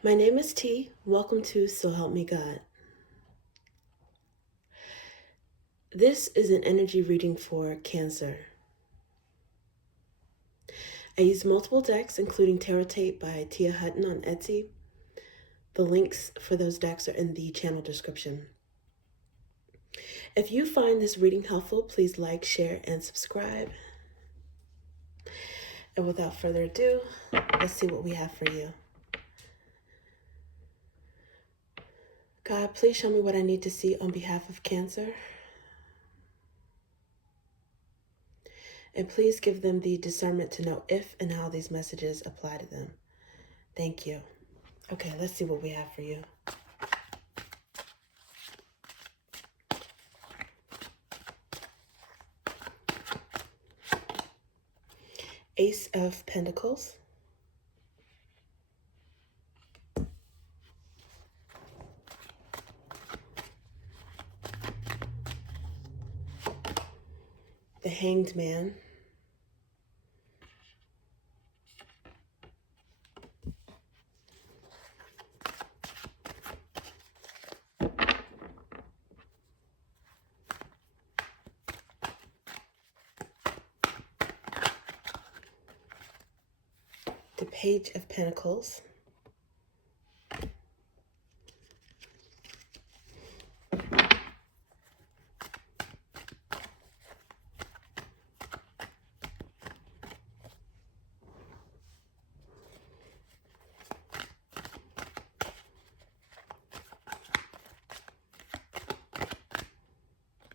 My name is T. Welcome to So Help Me God. This is an energy reading for Cancer. I use multiple decks, including Tarot Tape by Tia Hutton on Etsy. The links for those decks are in the channel description. If you find this reading helpful, please like, share, and subscribe. And without further ado, let's see what we have for you. God, please show me what I need to see on behalf of Cancer. And please give them the discernment to know if and how these messages apply to them. Thank you. Okay, let's see what we have for you. Ace of Pentacles. The Hanged Man. The Page of Pentacles.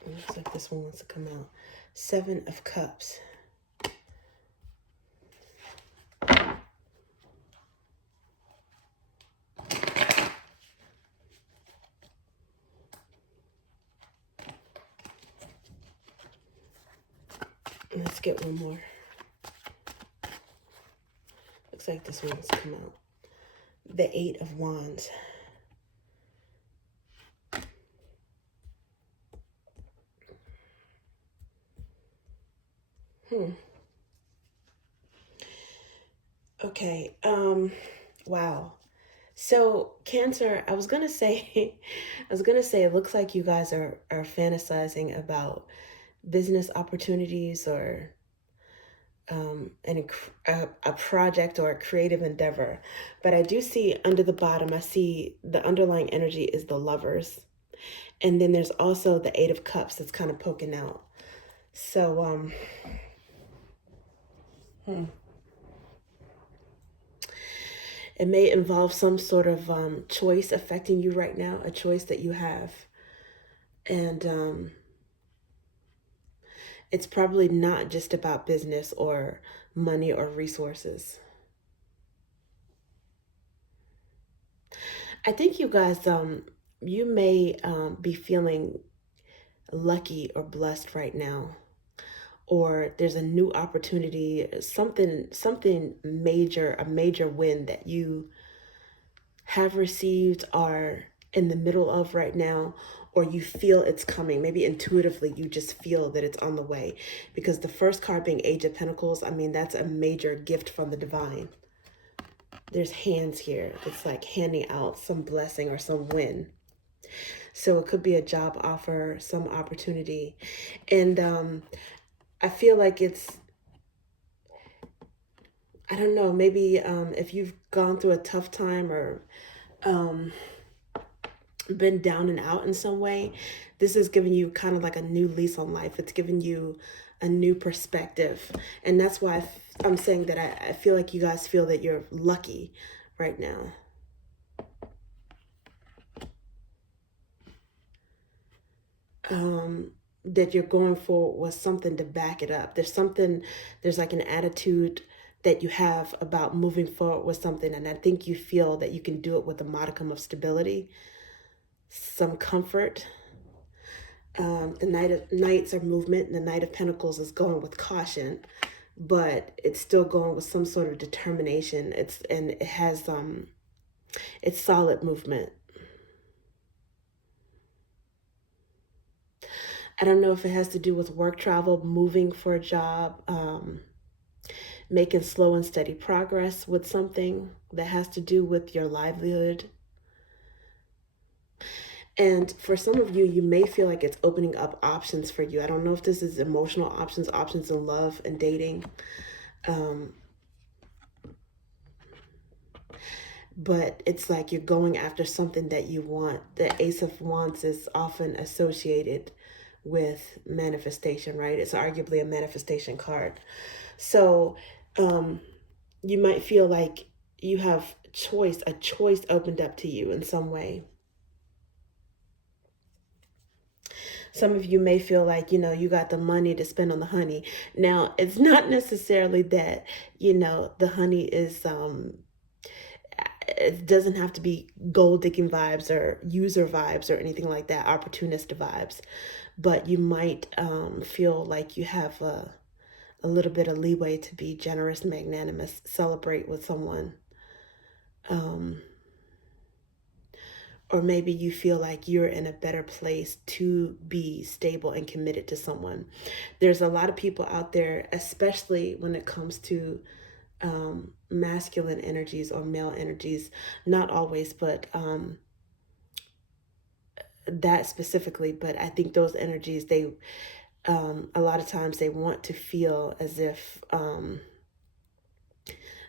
It looks like this one wants to come out. Seven of Cups. Let's get one more. Looks like this one wants to come out. The Eight of Wands. Okay, wow. So Cancer, I was gonna say, it looks like you guys are fantasizing about business opportunities or a project or a creative endeavor. But I do see under the bottom, I see the underlying energy is the Lovers. And then there's also the Eight of Cups that's kind of poking out. So, it may involve some sort of choice affecting you right now, a choice that you have. And it's probably not just about business or money or resources. I think you guys, you may be feeling lucky or blessed right now, or there's a new opportunity, something major, a major win that you have received, are in the middle of right now, or you feel it's coming. Maybe intuitively you just feel that it's on the way, because the first card being Age of Pentacles, I mean, that's a major gift from the divine. There's hands here. It's like handing out some blessing or some win. So it could be a job offer, some opportunity. And I feel like it's, I don't know, maybe if you've gone through a tough time or been down and out in some way, this is giving you kind of like a new lease on life. It's giving you a new perspective. And that's why I'm saying that I feel like you guys feel that you're lucky right now. That you're going for with something to back it up. There's like an attitude that you have about moving forward with something. And I think you feel that you can do it with a modicum of stability, some comfort. The Knights are movement, and the Knight of Pentacles is going with caution, but it's still going with some sort of determination. It has it's solid movement. I don't know if it has to do with work travel, moving for a job, making slow and steady progress with something, that has to do with your livelihood. And for some of you, you may feel like it's opening up options for you. I don't know if this is emotional options, options in love and dating. Um, but it's like you're going after something that you want. The Ace of Wands is often associated with manifestation, right? It's arguably a manifestation card. So you might feel like you have a choice opened up to you in some way. Some of you may feel like, you got the money to spend on the honey. Now, it's not necessarily that, the honey is, it doesn't have to be gold digging vibes or user vibes or anything like that, opportunist vibes. But you might feel like you have a little bit of leeway to be generous, magnanimous, celebrate with someone. Um, or maybe you feel like you're in a better place to be stable and committed to someone. There's a lot of people out there, especially when it comes to masculine energies or male energies, not always, but that specifically. But I think those energies, a lot of times they want to feel as if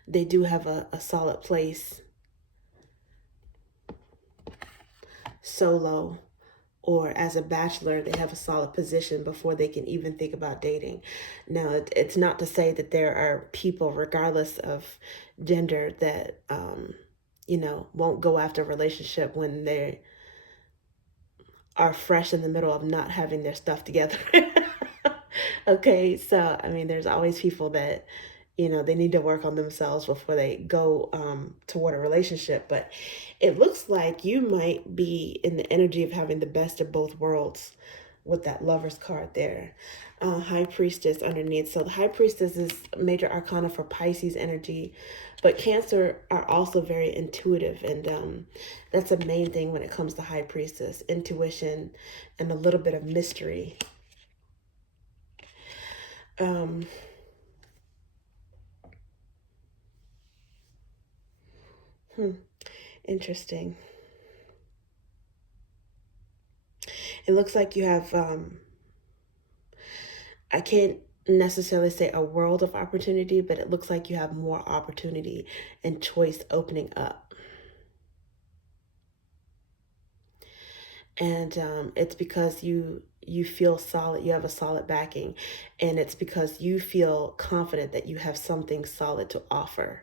they do have a solid place solo, or as a bachelor, they have a solid position before they can even think about dating. Now, it's not to say that there are people, regardless of gender, that, won't go after a relationship when they are fresh in the middle of not having their stuff together. Okay, so I mean, there's always people that, they need to work on themselves before they go toward a relationship. But it looks like you might be in the energy of having the best of both worlds with that Lover's card there. High Priestess underneath. So the High Priestess is major arcana for Pisces energy, but Cancer are also very intuitive, and that's a main thing when it comes to High Priestess: intuition and a little bit of mystery. Um, Interesting. It looks like you have, I can't necessarily say a world of opportunity, but it looks like you have more opportunity and choice opening up. And it's because you feel solid, you have a solid backing, and it's because you feel confident that you have something solid to offer.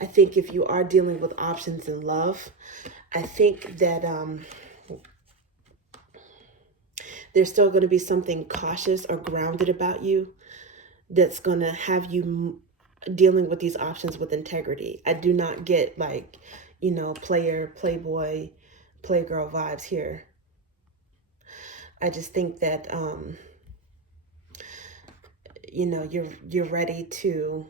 I think if you are dealing with options in love, I think that there's still going to be something cautious or grounded about you that's going to have you dealing with these options with integrity. I do not get like, player, playboy, playgirl vibes here. I just think that you're ready to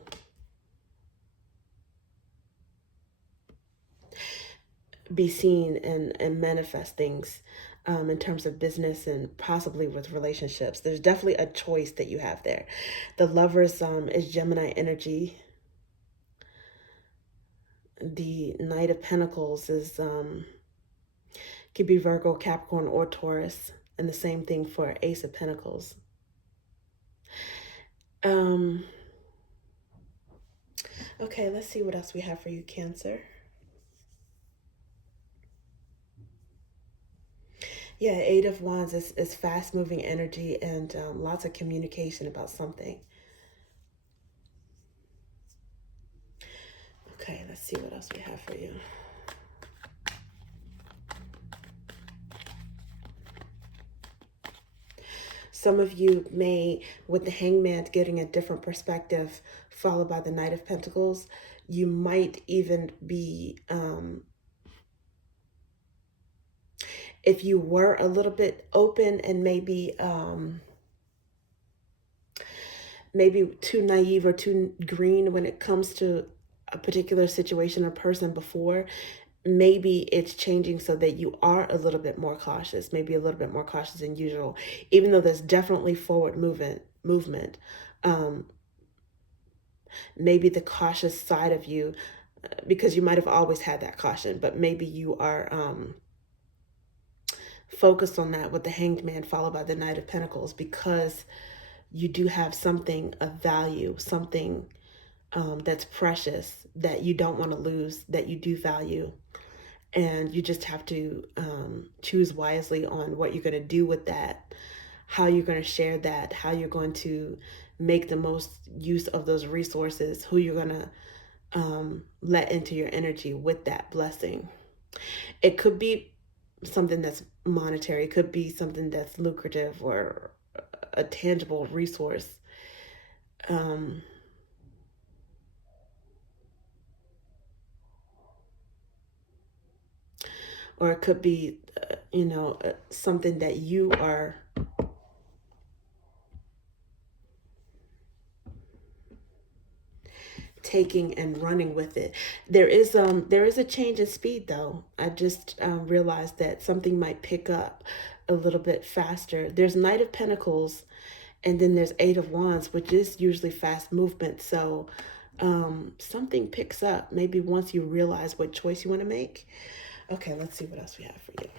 be seen and manifest things in terms of business and possibly with relationships. There's definitely a choice that you have there. The Lovers is Gemini energy. The Knight of Pentacles is could be Virgo, Capricorn, or Taurus, and the same thing for Ace of Pentacles. Okay, let's see what else we have for you, Cancer. Yeah, Eight of Wands is fast-moving energy and lots of communication about something. Okay, let's see what else we have for you. Some of you may, with the Hangman, getting a different perspective, followed by the Knight of Pentacles. You might even be, if you were a little bit open and maybe too naive or too green when it comes to a particular situation or person before, maybe it's changing so that you are a little bit more cautious, maybe a little bit more cautious than usual, even though there's definitely forward movement. Um, Maybe the cautious side of you, because you might have always had that caution, but maybe you are focused on that with the Hanged Man followed by the Knight of Pentacles, because you do have something of value, something that's precious that you don't want to lose, that you do value. And you just have to choose wisely on what you're going to do with that, how you're going to share that, how you're going to make the most use of those resources, who you're going to let into your energy with that blessing. It could be something that's monetary, it could be something that's lucrative or a tangible resource. Um, or it could be, something that you are taking and running with it. There is a change in speed though. I just realized that something might pick up a little bit faster. There's Knight of Pentacles, and then there's Eight of Wands, which is usually fast movement. So something picks up maybe once you realize what choice you want to make. Okay, let's see what else we have for you.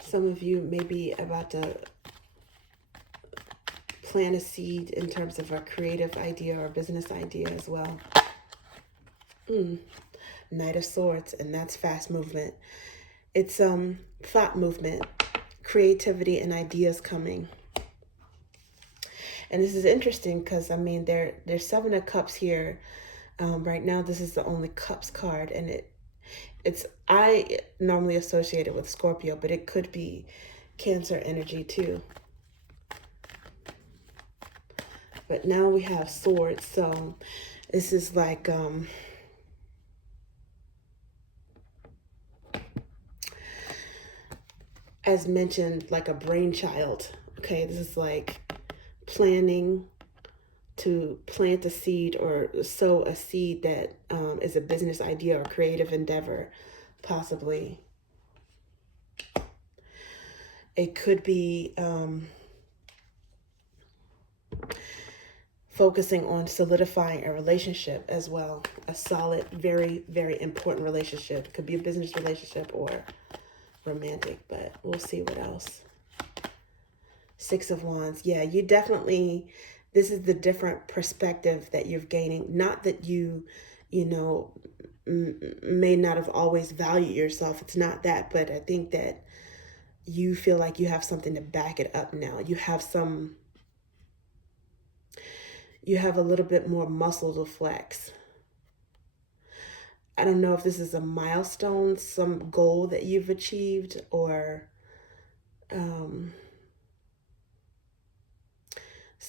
Some of you may be about to plant a seed in terms of a creative idea or business idea as well. Knight of Swords, and that's fast movement. It's thought movement, creativity, and ideas coming. And this is interesting because I mean there's Seven of Cups here. Right now, this is the only Cups card, and it's I normally associate it with Scorpio, but it could be Cancer energy too. But now we have Swords, so this is like as mentioned, like a brainchild. Okay, this is like planning to plant a seed or sow a seed that is a business idea or creative endeavor, possibly. It could be focusing on solidifying a relationship as well. A solid, very, very important relationship. Could be a business relationship or romantic, but we'll see what else. Six of Wands. Yeah, you definitely, this is the different perspective that you're gaining. Not that you may not have always valued yourself. It's not that, but I think that you feel like you have something to back it up now. You have a little bit more muscle to flex. I don't know if this is a milestone, some goal that you've achieved, or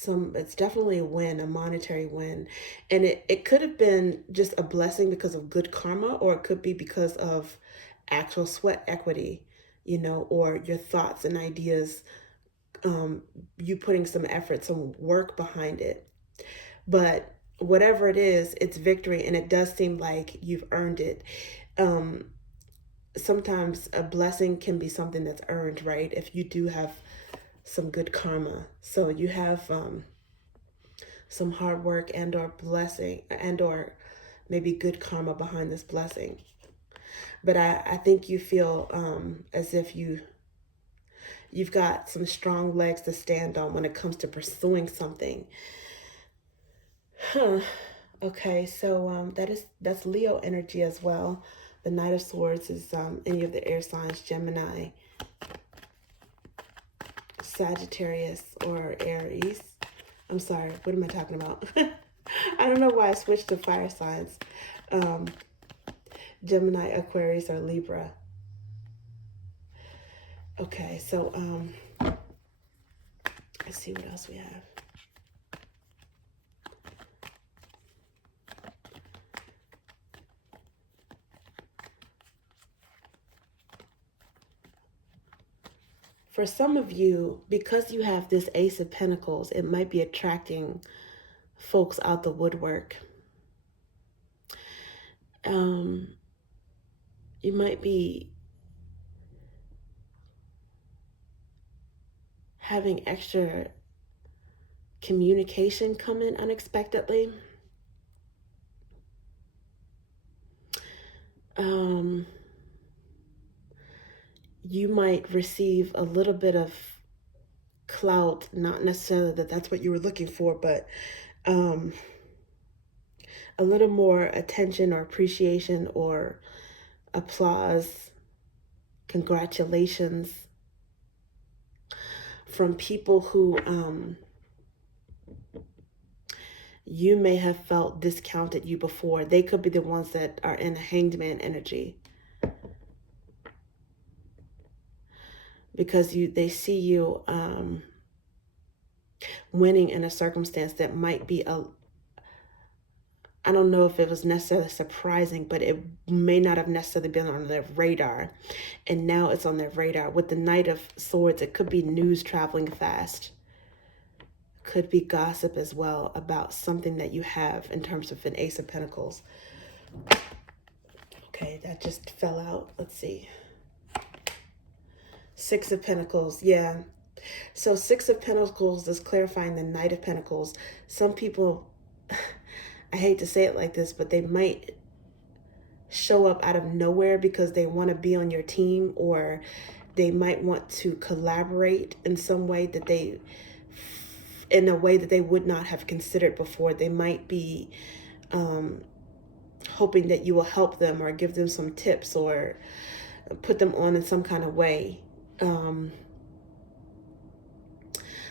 it's definitely a win, a monetary win. And it could have been just a blessing because of good karma, or it could be because of actual sweat equity, or your thoughts and ideas, you putting some effort, some work behind it. But whatever it is, it's victory, and it does seem like you've earned it. Sometimes a blessing can be something that's earned, right? If you do have some good karma. So you have some hard work and or blessing and or maybe good karma behind this blessing. But I think you feel as if you've got some strong legs to stand on when it comes to pursuing something. Okay, so that's Leo energy as well. The Knight of Swords is any of the air signs: Gemini, Sagittarius, or Aries. I'm sorry, what am I talking about? I don't know why I switched to fire signs. Gemini, Aquarius, or Libra. Okay, so let's see what else we have. For some of you, because you have this Ace of Pentacles, it might be attracting folks out the woodwork. You might be having extra communication come in unexpectedly. You might receive a little bit of clout, not necessarily that that's what you were looking for, but a little more attention or appreciation or applause, congratulations from people who you may have felt discounted you before. They could be the ones that are in a hanged man energy, because they see you winning in a circumstance that might be I don't know if it was necessarily surprising, but it may not have necessarily been on their radar. And now it's on their radar. With the Knight of Swords, it could be news traveling fast. Could be gossip as well about something that you have in terms of an Ace of Pentacles. Okay, that just fell out. Let's see. Six of Pentacles. Yeah. So Six of Pentacles is clarifying the Knight of Pentacles. Some people, I hate to say it like this, but they might show up out of nowhere because they want to be on your team, or they might want to collaborate in some way that in a way that they would not have considered before. They might be hoping that you will help them or give them some tips or put them on in some kind of way.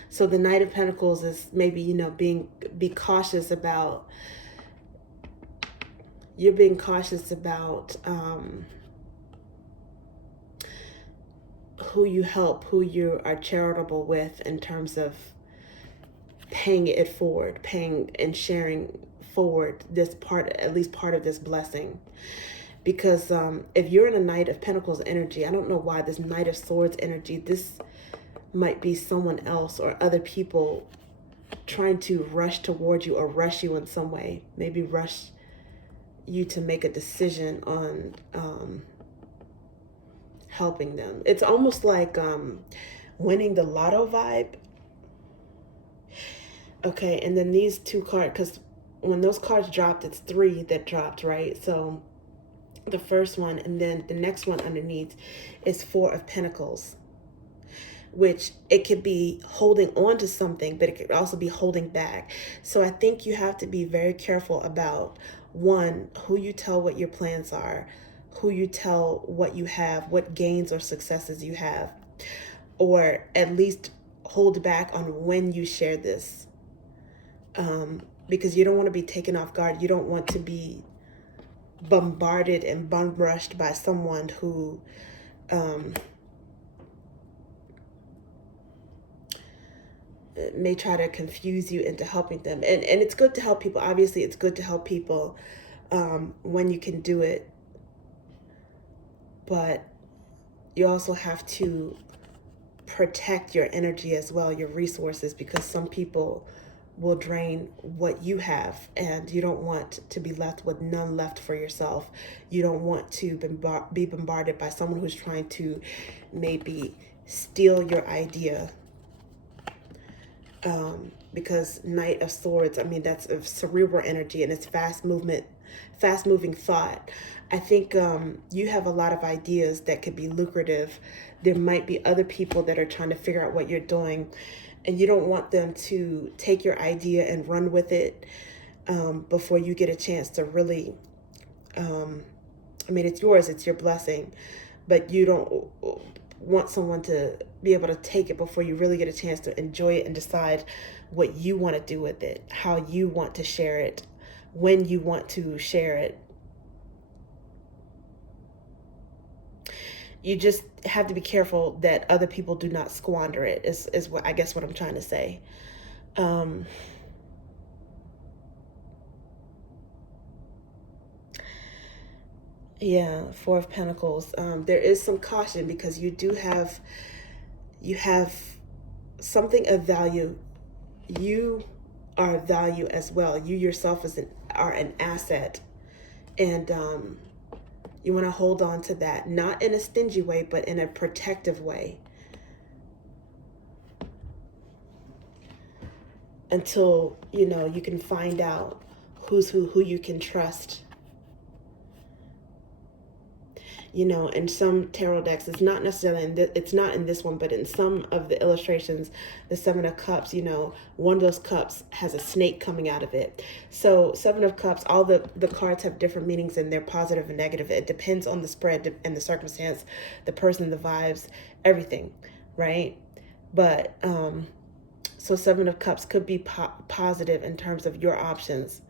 So the Knight of Pentacles is maybe, be cautious about, you're being cautious about who you help, who you are charitable with in terms of paying it forward, paying and sharing forward this part, at least part of this blessing. Because if you're in a Knight of Pentacles energy, I don't know why, this Knight of Swords energy, this might be someone else or other people trying to rush towards you or rush you in some way. Maybe rush you to make a decision on helping them. It's almost like winning the lotto vibe. Okay, and then these two cards, because when those cards dropped, it's three that dropped, right? So the first one, and then the next one underneath is Four of Pentacles, which it could be holding on to something, but it could also be holding back. So I think you have to be very careful about, one, who you tell what your plans are, who you tell what you have, what gains or successes you have, or at least hold back on when you share this. Because you don't want to be taken off guard. You don't want to be bombarded and bum rushed by someone who may try to confuse you into helping them. And it's good to help people. Obviously, it's good to help people when you can do it. But you also have to protect your energy as well, your resources, because some people will drain what you have, and you don't want to be left with none left for yourself. You don't want to be bombarded by someone who's trying to maybe steal your idea. Because Knight of Swords, I mean, that's a cerebral energy, and it's fast moving thought. I think you have a lot of ideas that could be lucrative. There might be other people that are trying to figure out what you're doing, and you don't want them to take your idea and run with it before you get a chance to really, I mean, it's yours, it's your blessing, but you don't want someone to be able to take it before you really get a chance to enjoy it and decide what you want to do with it, how you want to share it, when you want to share it. You just have to be careful that other people do not squander it, is what I guess what I'm trying to say. Yeah, Four of Pentacles. There is some caution because you do have You have something of value. You are of value as well. You yourself are an asset. And you want to hold on to that, not in a stingy way, but in a protective way, until you can find out who's who you can trust. In some tarot decks, it's not necessarily it's not in this one, but in some of the illustrations, the Seven of Cups, one of those cups has a snake coming out of it. So Seven of Cups, all the cards have different meanings, and they're positive and negative. It depends on the spread and the circumstance, the person, the vibes, everything, right? But so Seven of Cups could be positive in terms of your options.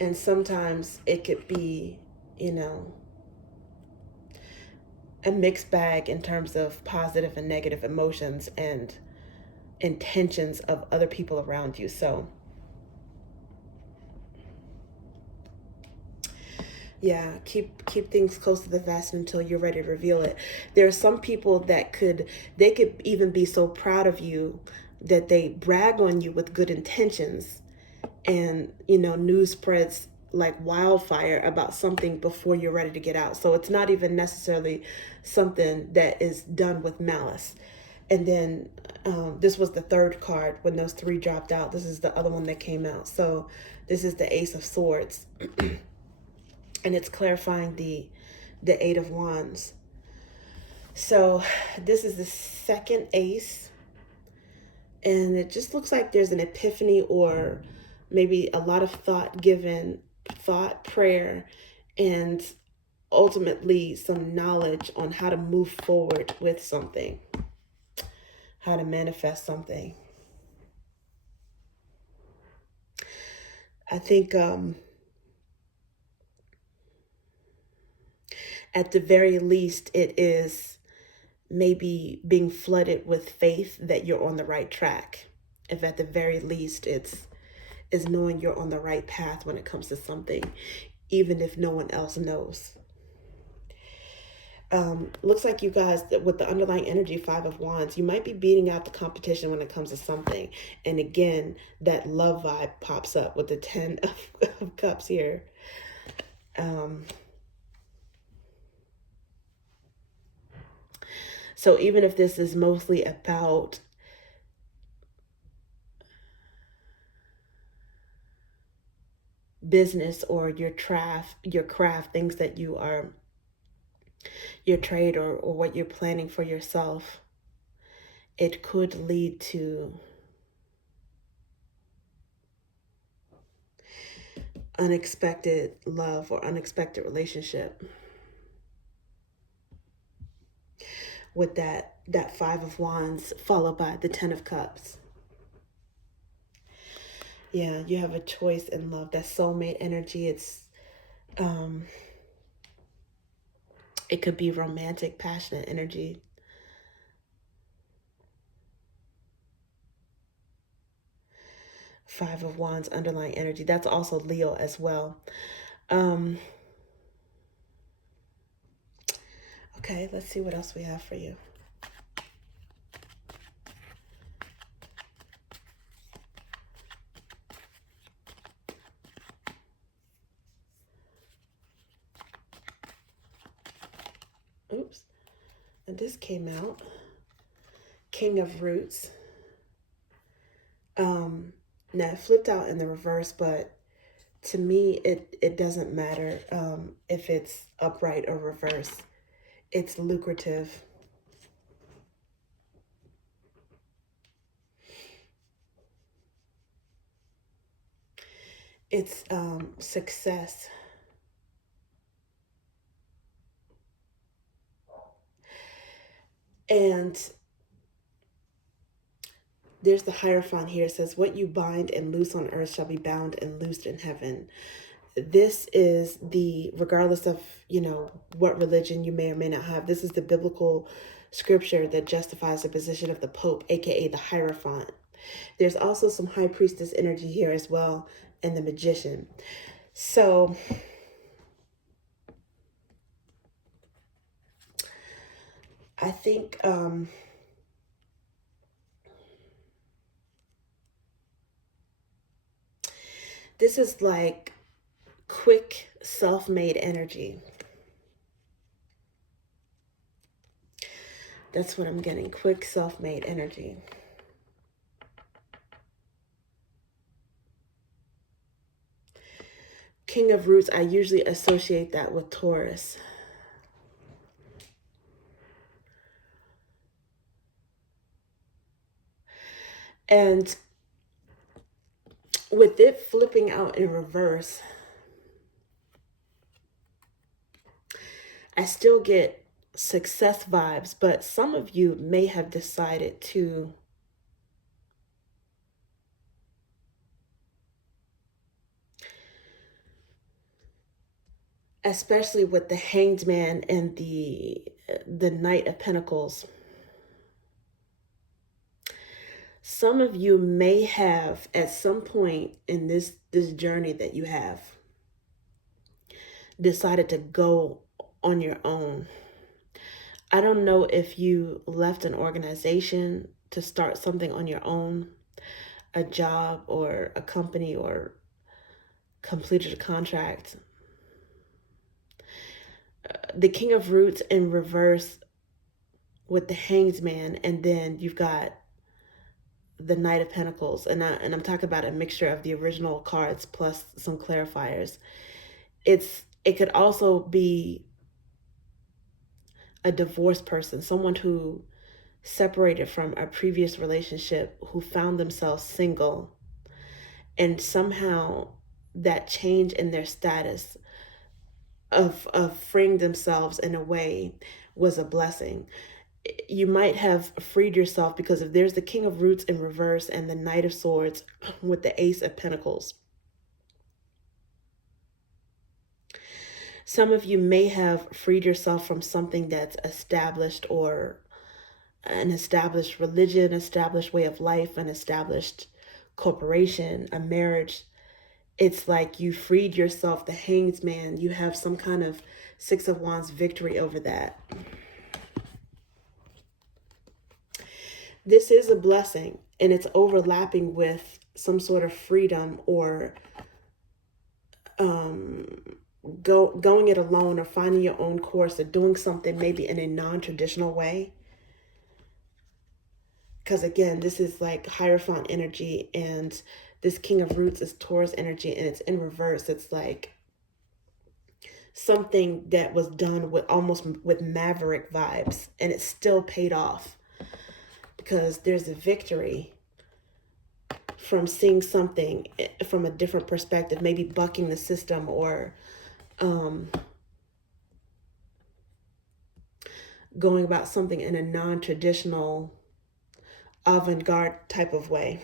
And sometimes it could be, a mixed bag in terms of positive and negative emotions and intentions of other people around you. So yeah, keep things close to the vest until you're ready to reveal it. There are some people that could even be so proud of you that they brag on you with good intentions, and news spreads like wildfire about something before you're ready to get out. So it's not even necessarily something that is done with malice. And then this was the third card when those three dropped out. This is the other one that came out. So this is the Ace of Swords. And it's clarifying the Eight of Wands. So this is the second ace. And it just looks like there's an epiphany, or maybe a lot of thought, prayer, and ultimately some knowledge on how to move forward with something, how to manifest something. I think at the very least, it is maybe being flooded with faith that you're on the right track. If at the very least it's is knowing you're on the right path when it comes to something, even if no one else knows. Looks like you guys, with the underlying energy, Five of Wands, you might be beating out the competition when it comes to something. And again, that love vibe pops up with the Ten of Cups here. So even if this is mostly about business or your craft, things that you are, your trade, or what you're planning for yourself, it could lead to unexpected love or unexpected relationship with that Five of Wands followed by the Ten of Cups. Yeah, you have a choice in love. That soulmate energy. It could be romantic, passionate energy. Five of Wands underlying energy. That's also Leo as well. Okay, let's see what else we have for you. Oops. And this came out. King of Roots. Now it flipped out in the reverse, but to me, it doesn't matter if it's upright or reverse. It's lucrative. It's success. And there's the Hierophant here. It says, what you bind and loose on earth shall be bound and loosed in heaven. This is regardless of, what religion you may or may not have, this is the biblical scripture that justifies the position of the Pope, aka the Hierophant. There's also some High Priestess energy here as well, and the Magician. So I think this is like quick self-made energy. That's what I'm getting. Quick self-made energy. King of Roots, I usually associate that with Taurus. And with it flipping out in reverse, I still get success vibes, but some of you may have decided to especially with the Hanged Man and the Knight of Pentacles. Some of you may have at some point in this journey that you have decided to go on your own. I don't know if you left an organization to start something on your own, a job or a company, or completed a contract. The King of Roots in reverse with the Hanged Man, and then you've got the Knight of Pentacles, and I'm talking about a mixture of the original cards plus some clarifiers. It could also be a divorced person, someone who separated from a previous relationship, who found themselves single, and somehow that change in their status of freeing themselves in a way was a blessing. You might have freed yourself because if there's the King of Roots in reverse and the Knight of Swords with the Ace of Pentacles, some of you may have freed yourself from something that's established, or an established religion, established way of life, an established corporation, a marriage. It's like you freed yourself, the Hanged Man. You have some kind of Six of Wands victory over that. This is a blessing, and it's overlapping with some sort of freedom, or going it alone, or finding your own course, or doing something maybe in a non-traditional way. Because again, this is like Hierophant energy, and this King of Roots is Taurus energy, and it's in reverse. It's like something that was done with almost with maverick vibes, and it still paid off because there's a victory from seeing something from a different perspective, maybe bucking the system, or going about something in a non-traditional avant-garde type of way.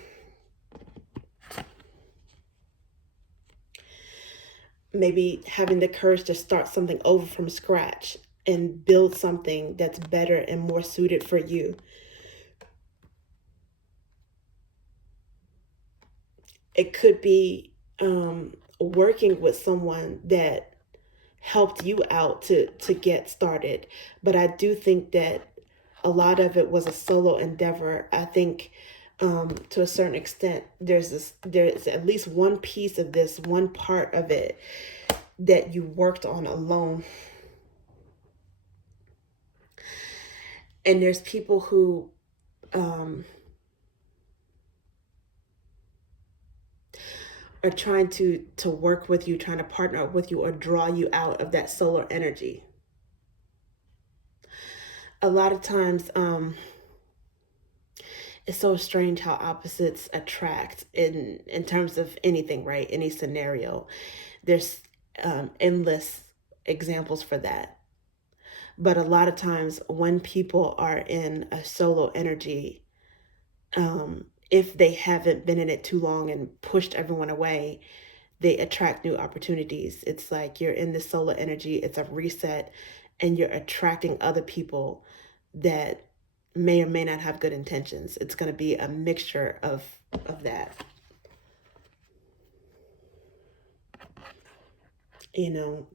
Maybe having the courage to start something over from scratch and build something that's better and more suited for you. It could be working with someone that helped you out to get started. But I do think that a lot of it was a solo endeavor. I think to a certain extent, there's at least one piece of this, one part of it that you worked on alone. And there's people who are trying to work with you, trying to partner up with you, or draw you out of that solar energy. A lot of times, it's so strange how opposites attract in terms of anything, right? Any scenario. There's endless examples for that. But a lot of times when people are in a solo energy, if they haven't been in it too long and pushed everyone away, they attract new opportunities. It's like you're in this solar energy, it's a reset, and you're attracting other people that may or may not have good intentions. It's going to be a mixture of that. You know,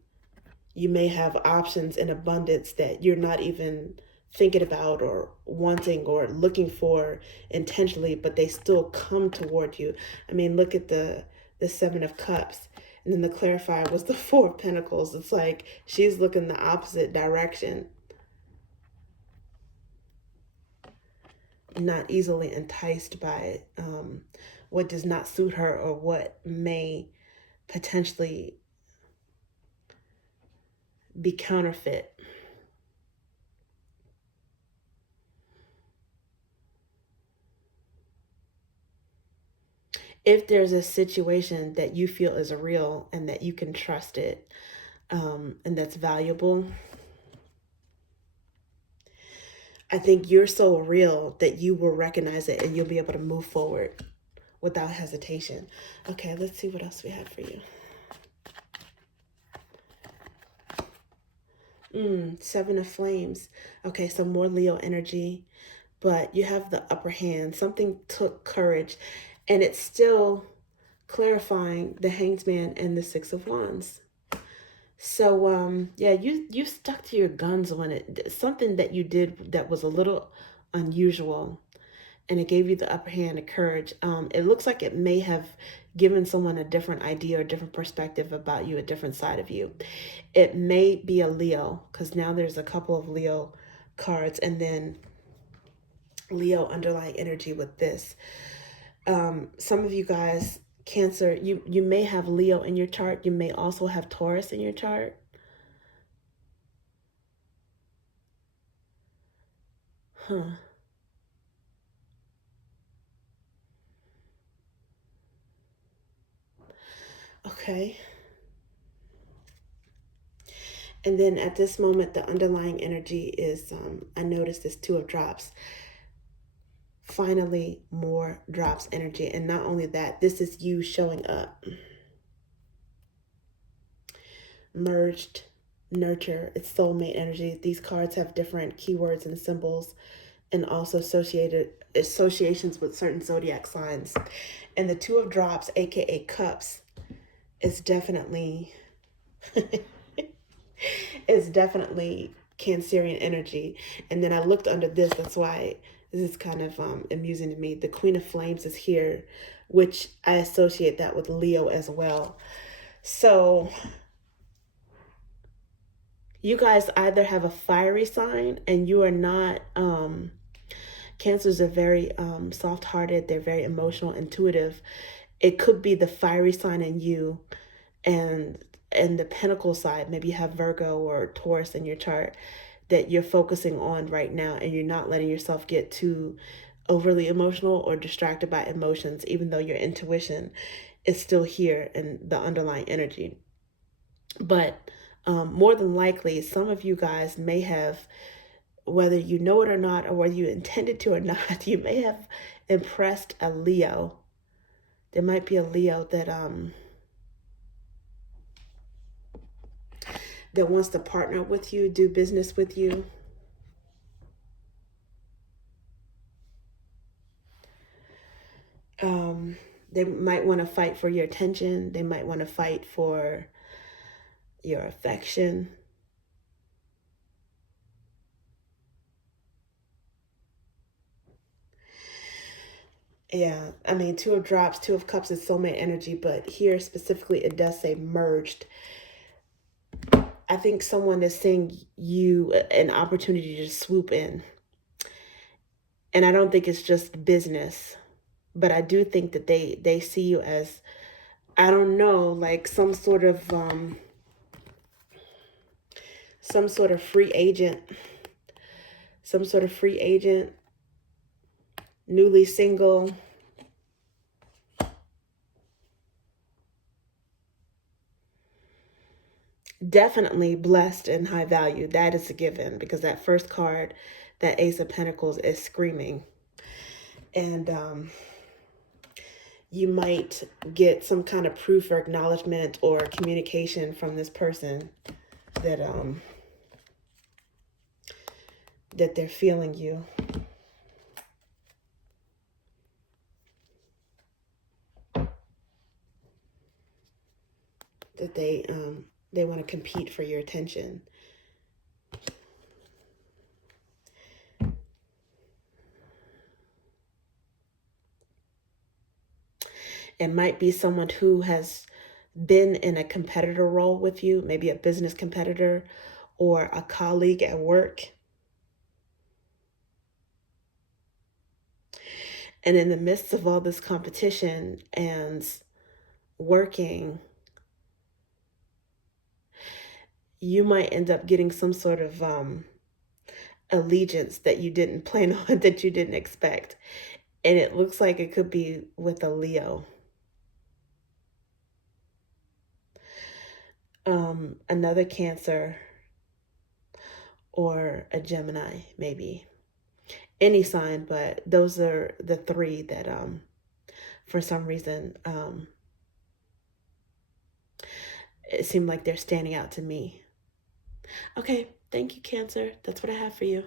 you may have options in abundance that you're not even thinking about or wanting or looking for intentionally, but they still come toward you. I mean, look at the Seven of Cups. And then the clarifier was the Four of Pentacles. It's like she's looking the opposite direction, not easily enticed by what does not suit her or what may potentially be counterfeit. If there's a situation that you feel is real and that you can trust it, and that's valuable, I think you're so real that you will recognize it and you'll be able to move forward without hesitation. Okay, let's see what else we have for you. Seven of Flames. Okay, so more Leo energy, but you have the upper hand. Something took courage, and it's still clarifying the Hanged Man and the Six of Wands. So yeah, you stuck to your guns when it something that you did that was a little unusual, and it gave you the upper hand of courage. It looks like it may have given someone a different idea or a different perspective about you, a different side of you. It may be a Leo, because now there's a couple of Leo cards, and then Leo underlying energy with this. Some of you guys, Cancer, you may have Leo in your chart. You may also have Taurus in your chart. Huh. Okay. And then at this moment, the underlying energy is, I noticed this Two of Drops. Finally, more drops energy. And not only that, this is you showing up. Merged, nurture, it's soulmate energy. These cards have different keywords and symbols, and also associated associations with certain zodiac signs. And the Two of Drops, aka Cups, is definitely is definitely Cancerian energy. And then I looked under this, that's why this is kind of amusing to me. The Queen of Flames is here, which I associate that with Leo as well. So you guys either have a fiery sign and you are not, Cancers are very soft-hearted, they're very emotional, intuitive. It could be the fiery sign in you, and the Pentacle side, maybe you have Virgo or Taurus in your chart that you're focusing on right now, and you're not letting yourself get too overly emotional or distracted by emotions, even though your intuition is still here and the underlying energy. But more than likely, some of you guys may have, whether you know it or not, or whether you intended to or not, you may have impressed a Leo. There might be a Leo that wants to partner with you, do business with you. They might want to fight for your attention. They might want to fight for your affection. Yeah, I mean, Two of Drops, Two of Cups is soulmate energy, but here specifically it does say merged. I think someone is seeing you an opportunity to swoop in. And I don't think it's just business, but I do think that they see you as, I don't know, like some sort of free agent, newly single. Definitely blessed and high value. That is a given, because that first card, that Ace of Pentacles, is screaming. And you might get some kind of proof or acknowledgement or communication from this person that that they're feeling you. That they They want to compete for your attention. It might be someone who has been in a competitor role with you, maybe a business competitor or a colleague at work. And in the midst of all this competition and working, you might end up getting some sort of allegiance that you didn't plan on, that you didn't expect. And it looks like it could be with a Leo. Another Cancer, or a Gemini, maybe. Any sign, but those are the three that for some reason it seemed like they're standing out to me. Okay, thank you, Cancer. That's what I have for you.